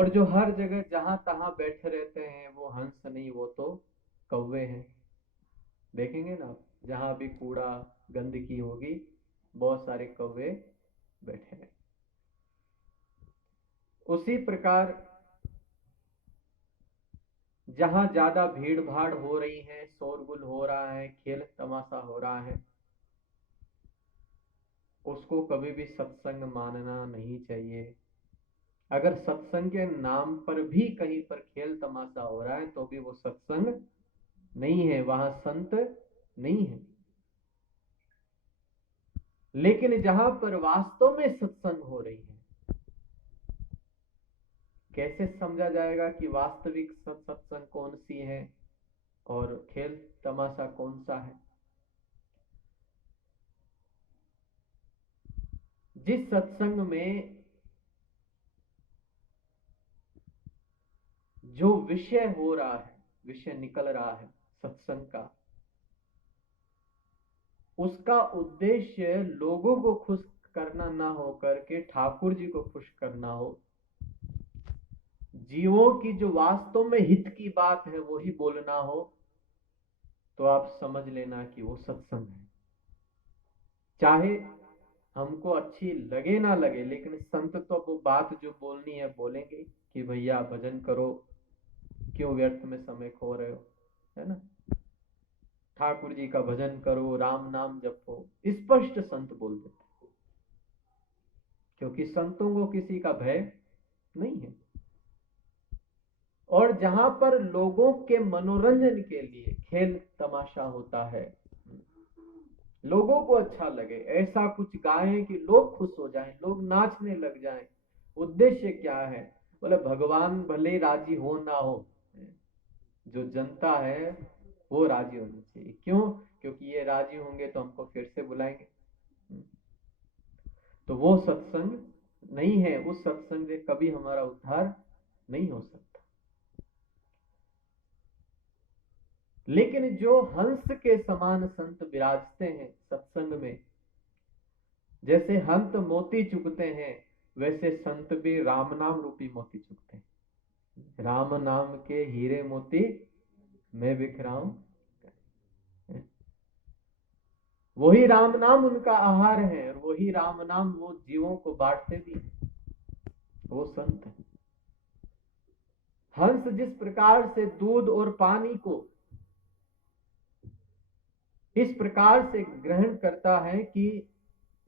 और जो हर जगह जहां तहां बैठे रहते हैं वो हंस नहीं, वो तो कौवे हैं। देखेंगे ना आप, जहां भी कूड़ा गंदगी होगी बहुत सारे कौवे बैठे हैं। उसी प्रकार जहां ज्यादा भीड़ भाड़ हो रही है, शोरगुल हो रहा है, खेल तमाशा हो रहा है, उसको कभी भी सत्संग मानना नहीं चाहिए। अगर सत्संग के नाम पर भी कहीं पर खेल तमाशा हो रहा है तो भी वो सत्संग नहीं है, वहां संत नहीं है। लेकिन जहां पर वास्तव में सत्संग हो रही है, कैसे समझा जाएगा कि वास्तविक सत्संग कौन सी है और खेल तमाशा कौन सा है? जिस सत्संग में जो विषय हो रहा है, विषय निकल रहा है सत्संग का, उसका उद्देश्य लोगों को खुश करना ना हो करके ठाकुर जी को खुश करना हो, जीवों की जो वास्तव में हित की बात है वो ही बोलना हो, तो आप समझ लेना कि वो सत्संग है। चाहे हमको अच्छी लगे ना लगे, लेकिन संत तो वो बात जो बोलनी है बोलेंगे कि भैया भजन करो, क्यों व्यर्थ में समय खो रहे हो, है ना, ठाकुर जी का भजन करो, राम नाम जपो, स्पष्ट संत बोल देते। क्योंकि संतों को किसी का भय नहीं है। और जहां पर लोगों के मनोरंजन के लिए खेल तमाशा होता है, लोगों को अच्छा लगे, ऐसा कुछ गाएं कि लोग खुश हो जाएं, लोग नाचने लग जाएं, उद्देश्य क्या है? बोले भगवान भले राजी हो ना हो, जो जनता है वो राजी होनी चाहिए। क्यों? क्योंकि ये राजी होंगे तो हमको फिर से बुलाएंगे। तो वो सत्संग नहीं है, उस सत्संग से कभी हमारा उद्धार नहीं हो सकता। लेकिन जो हंस के समान संत विराजते हैं सत्संग में, जैसे हंस मोती चुगते हैं, वैसे संत भी राम नाम रूपी मोती चुगते हैं। राम नाम के हीरे मोती मैं बिखराऊं, वही राम नाम उनका आहार है और वही राम नाम वो जीवों को बांटते भी हैं। वो संत है। हंस जिस प्रकार से दूध और पानी को इस प्रकार से ग्रहण करता है कि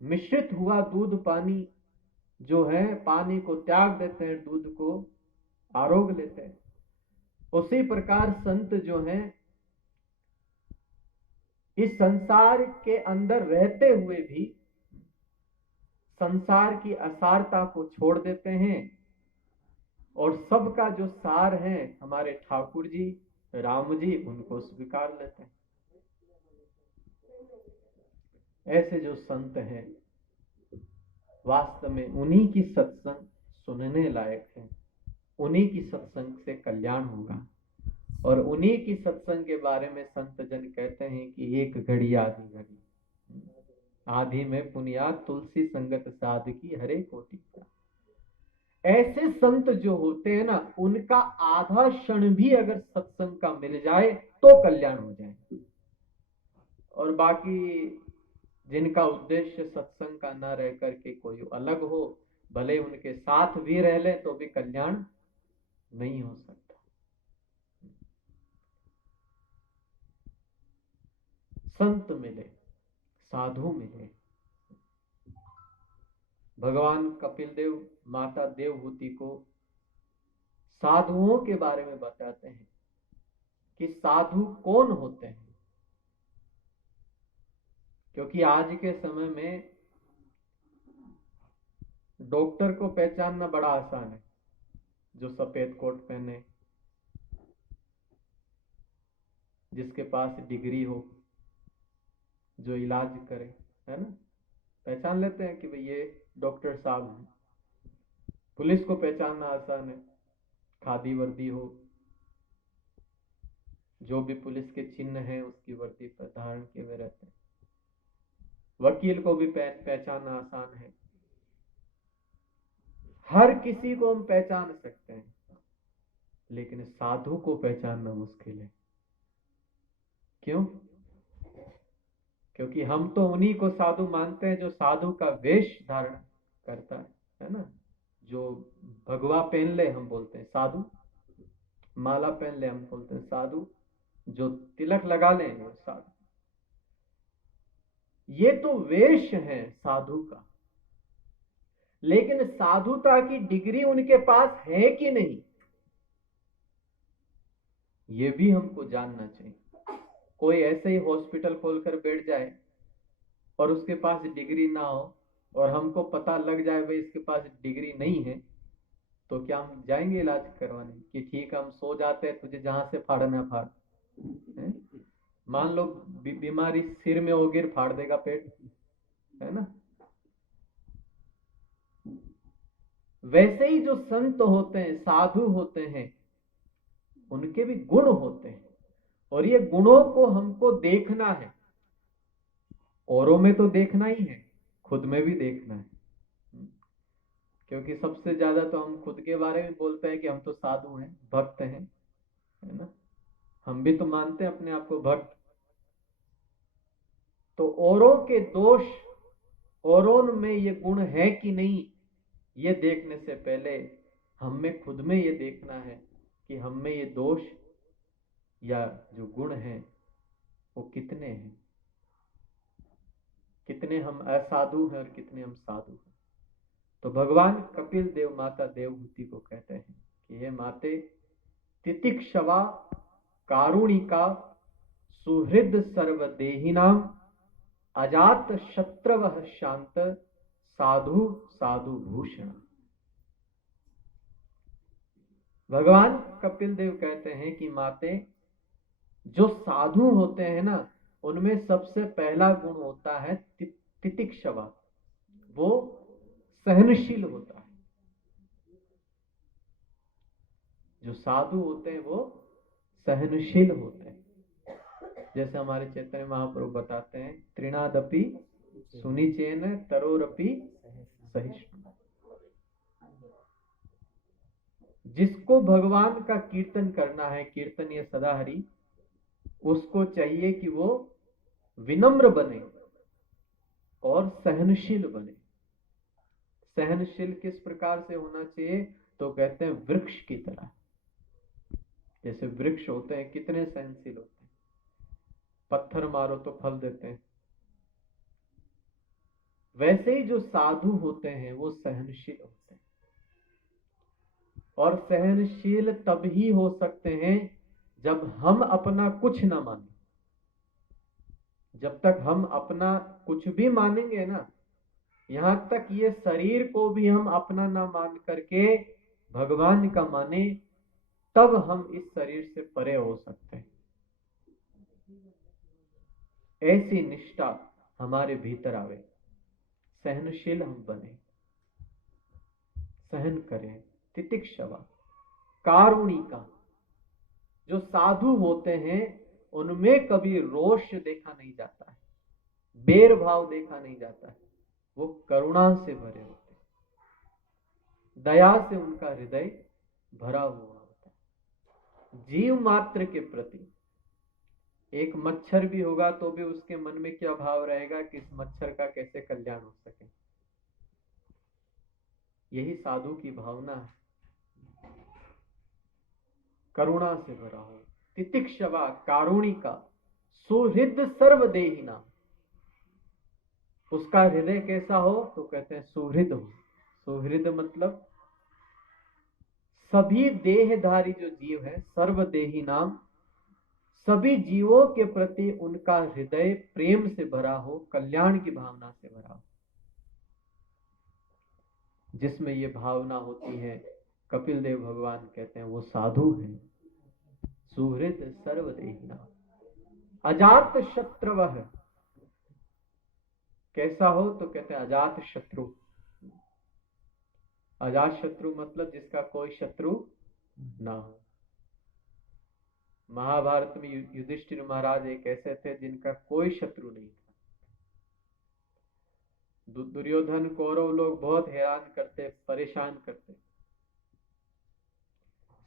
मिश्रित हुआ दूध पानी जो है, पानी को त्याग देते हैं, दूध को आरोग लेते हैं, उसी प्रकार संत जो हैं इस संसार के अंदर रहते हुए भी संसार की असारता को छोड़ देते हैं और सबका जो सार है हमारे ठाकुर जी राम जी, उनको स्वीकार लेते हैं। ऐसे जो संत हैं वास्तव में उन्हीं की सत्संग सुनने लायक है, उन्हीं की सत्संग से कल्याण होगा। और उन्हीं की सत्संग के बारे में संत जन कहते हैं कि एक घड़ी आधी घड़ी, आधी में पुनियाद तुलसी संगत साध की हरे कोटि का। ऐसे संत जो होते हैं ना, उनका आधा क्षण भी अगर सत्संग का मिल जाए तो कल्याण हो जाए। और बाकी जिनका उद्देश्य सत्संग का न रह करके कोई अलग हो, भले उनके साथ भी रह ले तो भी कल्याण नहीं हो सकता। संत मिले, साधु मिले। भगवान कपिल देव माता देवहूति को साधुओं के बारे में बताते हैं कि साधु कौन होते हैं। क्योंकि आज के समय में डॉक्टर को पहचानना बड़ा आसान है, जो सफेद कोट पहने, जिसके पास डिग्री हो, जो इलाज करे, है ना, पहचान लेते हैं कि भाई ये डॉक्टर साहब हैं। पुलिस को पहचानना आसान है, खादी वर्दी हो, जो भी पुलिस के चिन्ह हैं उसकी वर्दी पर धारण किए हुए रहते हैं। वकील को भी पहचानना आसान है। हर किसी को हम पहचान सकते हैं, लेकिन साधु को पहचानना मुश्किल है। क्यों? क्योंकि हम तो उन्हीं को साधु मानते हैं जो साधु का वेश धारण करता है ना। जो भगवा पहन ले हम बोलते हैं साधु, माला पहन ले हम बोलते हैं साधु, जो तिलक लगा ले वो साधु। ये तो वेश है साधु का, लेकिन साधुता की डिग्री उनके पास है कि नहीं, ये भी हमको जानना चाहिए। कोई ऐसे ही हॉस्पिटल खोलकर बैठ जाए और उसके पास डिग्री ना हो, और हमको पता लग जाए भाई इसके पास डिग्री नहीं है, तो क्या हम जाएंगे इलाज करवाने कि ठीक हम सो जाते हैं, तुझे जहां से फाड़ना फाड़। मान लो बीमारी सिर में हो, गिर फाड़ देगा पेट, है ना। वैसे ही जो संत होते हैं, साधु होते हैं, उनके भी गुण होते हैं, और ये गुणों को हमको देखना है। औरों में तो देखना ही है, खुद में भी देखना है। क्योंकि सबसे ज्यादा तो हम खुद के बारे में बोलते हैं कि हम तो साधु हैं, भक्त हैं, है ना। हम भी तो मानते हैं अपने आप को भक्त। तो औरों के दोष, औरों में ये गुण है कि नहीं, ये देखने से पहले हम में खुद में ये देखना है कि हम में ये दोष या जो गुण हैं वो कितने हैं, कितने हम असाधु हैं और कितने हम साधु हैं। तो भगवान कपिल देव माता देवहूति को कहते हैं कि हे माते, तितिक्षवा कारुणिका सुहृद सर्वदेहिनाम अजात शत्रवः शांत साधु साधु भूषण। भगवान कपिल देव कहते हैं कि माते, जो साधु होते हैं ना, उनमें सबसे पहला गुण होता है तितिक्षवा, वो सहनशील होता है। जो साधु होते हैं वो सहनशील होते हैं। जैसे हमारे चैतन्य महाप्रभु बताते हैं, त्रिनादपि सुनिचेन तरोरपि सहिष्णु। जिसको भगवान का कीर्तन करना है, कीर्तन ये सदाहरि, उसको चाहिए कि वो विनम्र बने और सहनशील बने। सहनशील किस प्रकार से होना चाहिए? तो कहते हैं वृक्ष की तरह। जैसे वृक्ष होते हैं कितने सहनशील होते हैं, पत्थर मारो तो फल देते हैं। वैसे ही जो साधु होते हैं वो सहनशील होते हैं, और सहनशील तब ही हो सकते हैं जब हम अपना कुछ ना माने। जब तक हम अपना कुछ भी मानेंगे ना, यहां तक ये शरीर को भी हम अपना ना मान करके भगवान का माने, तब हम इस शरीर से परे हो सकते हैं। ऐसी निष्ठा हमारे भीतर आवे, सहनशील हम बने, सहन करें। तितिक्षवा कारुणिका, जो साधु होते हैं उनमें कभी रोष देखा नहीं जाता है, बैर भाव देखा नहीं जाता है। वो करुणा से भरे होते हैं, दया से उनका हृदय भरा हुआ होता है। जीव मात्र के प्रति, एक मच्छर भी होगा तो भी उसके मन में क्या भाव रहेगा कि इस मच्छर का कैसे कल्याण हो सके। यही साधु की भावना है, करुणा से भरा हो। तितिक्षवा कारुणिका सुहृद सर्वदेहिना, उसका हृदय कैसा हो? तो कहते हैं सुहृद हो। सुहृद मतलब सभी देहधारी जो जीव है, सर्वदेही नाम, सभी जीवों के प्रति उनका हृदय प्रेम से भरा हो, कल्याण की भावना से भरा हो। जिसमें ये भावना होती है, कपिल देव भगवान कहते हैं वो साधु है। सुहृद सर्वदेही नाम अजात शत्रवः, कैसा हो? तो कहते हैं अजात शत्रु। अजात शत्रु मतलब जिसका कोई शत्रु ना हो। महाभारत में युधिष्ठिर महाराज एक ऐसे थे जिनका कोई शत्रु नहीं था। दुर्योधन कौरव लोग बहुत हैरान करते, परेशान करते।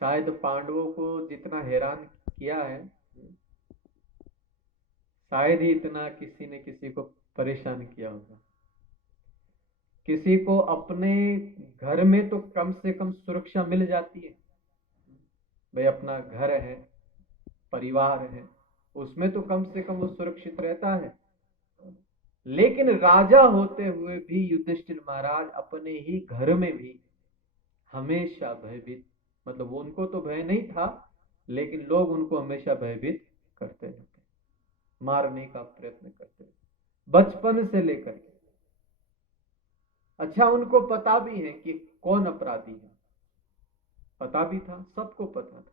शायद पांडवों को जितना हैरान किया है, शायद ही इतना किसी ने किसी को परेशान किया होगा। किसी को अपने घर में तो कम से कम सुरक्षा मिल जाती है, भाई अपना घर है, परिवार है, उसमें तो कम से कम वो सुरक्षित रहता है। लेकिन राजा होते हुए भी युधिष्ठिर महाराज अपने ही घर में भी हमेशा भयभीत, मतलब उनको तो भय नहीं था, लेकिन लोग उनको हमेशा भयभीत करते रहते, मारने का प्रयत्न करते, बचपन से लेकर के। अच्छा, उनको पता भी है कि कौन अपराधी है, पता भी था, सबको पता था।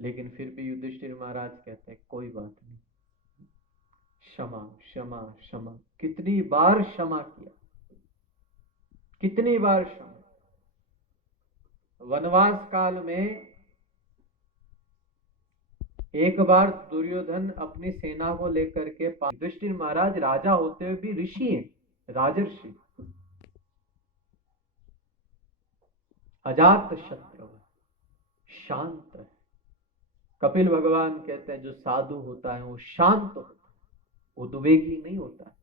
लेकिन फिर भी युधिष्ठिर महाराज कहते हैं कोई बात नहीं, क्षमा क्षमा क्षमा। कितनी बार क्षमा किया, कितनी बार क्षमा। वनवास काल में एक बार दुर्योधन अपनी सेना को लेकर के, युधिष्ठिर महाराज राजा होते हुए भी ऋषि हैं, राजर्षि, अजात शत्रु, शांत है। कपिल भगवान कहते हैं जो साधु होता है वो शांत होता है, उद्वेगी नहीं होता है।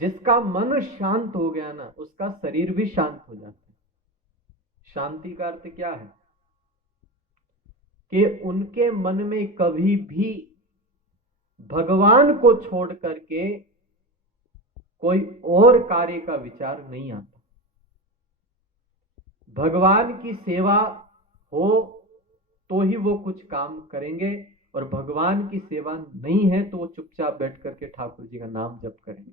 जिसका मन शांत हो गया ना, उसका शरीर भी शांत हो जाता है। शांति का अर्थ क्या है कि उनके मन में कभी भी भगवान को छोड़ करके कोई और कार्य का विचार नहीं आता। भगवान की सेवा हो तो ही वो कुछ काम करेंगे, और भगवान की सेवा नहीं है तो वो चुपचाप बैठ करके ठाकुर जी का नाम जप करेंगे।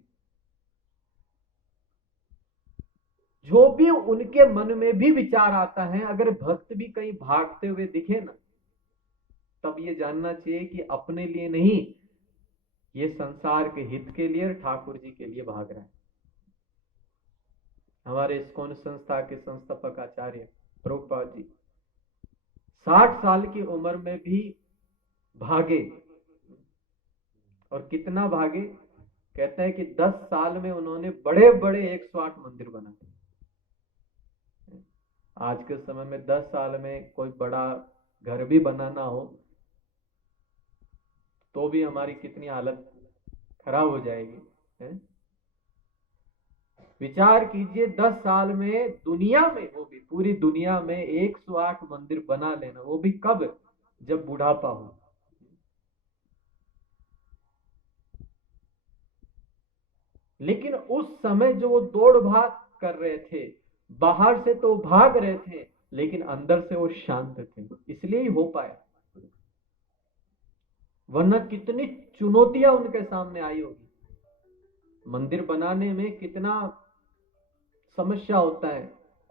जो भी उनके मन में भी विचार आता है, अगर भक्त भी कहीं भागते हुए दिखे ना, तब ये जानना चाहिए कि अपने लिए नहीं, ये संसार के हित के लिए, ठाकुर जी के लिए भाग रहा है। हमारे इस्कॉन संस्था के संस्थापक आचार्य प्रभुपाद जी 60 साल की उम्र में भी भागे, और कितना भागे, कहते हैं कि 10 साल में उन्होंने बड़े बड़े 108 मंदिर बना दिए। आज के समय में 10 साल में कोई बड़ा घर भी बनाना हो तो भी हमारी कितनी हालत खराब हो जाएगी, है? विचार कीजिए 10 साल में दुनिया में, वो भी पूरी दुनिया में 108 मंदिर बना लेना, वो भी कब, जब बुढ़ापा हो। लेकिन उस समय जो वो दौड़ भाग कर रहे थे, बाहर से तो भाग रहे थे लेकिन अंदर से वो शांत थे, इसलिए ही हो पाया। वरना कितनी चुनौतियां उनके सामने आई होगी। मंदिर बनाने में कितना समस्या होता है,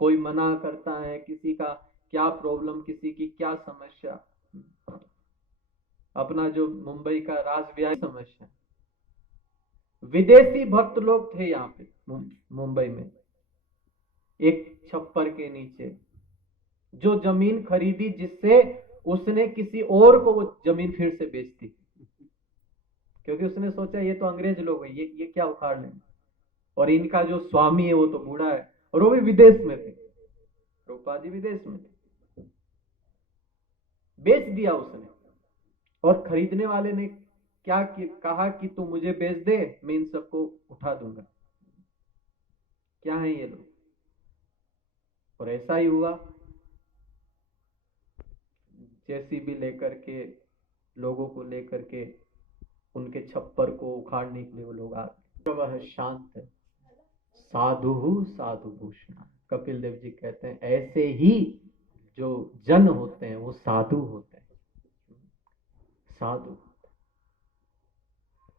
कोई मना करता है, किसी का क्या प्रॉब्लम, किसी की क्या समस्या। अपना जो मुंबई का रासबिहारी समस्या, विदेशी भक्त लोग थे यहाँ पे मुंबई में, एक छप्पर के नीचे जो जमीन खरीदी, जिससे उसने किसी और को वो जमीन फिर से बेच दी, क्योंकि उसने सोचा ये तो अंग्रेज लोग हैं, ये क्या उखाड़ लेंगे, और इनका जो स्वामी है वो तो बूढ़ा है, और वो भी विदेश में थे, रूपा जी विदेश में थे। बेच दिया उसने, और खरीदने वाले ने क्या कहा कि तू मुझे बेच दे, मैं इन सबको उठा दूंगा। क्या है ये लोग, और ऐसा ही हुआ। जेसीबी लेकर के, लोगों को लेकर के उनके छप्पर को उखाड़ने के लिए वो लोग आ गए। वह शांत है, साधु साधु भूषण। कपिल देव जी कहते हैं ऐसे ही जो जन होते हैं वो साधु होते हैं, साधु।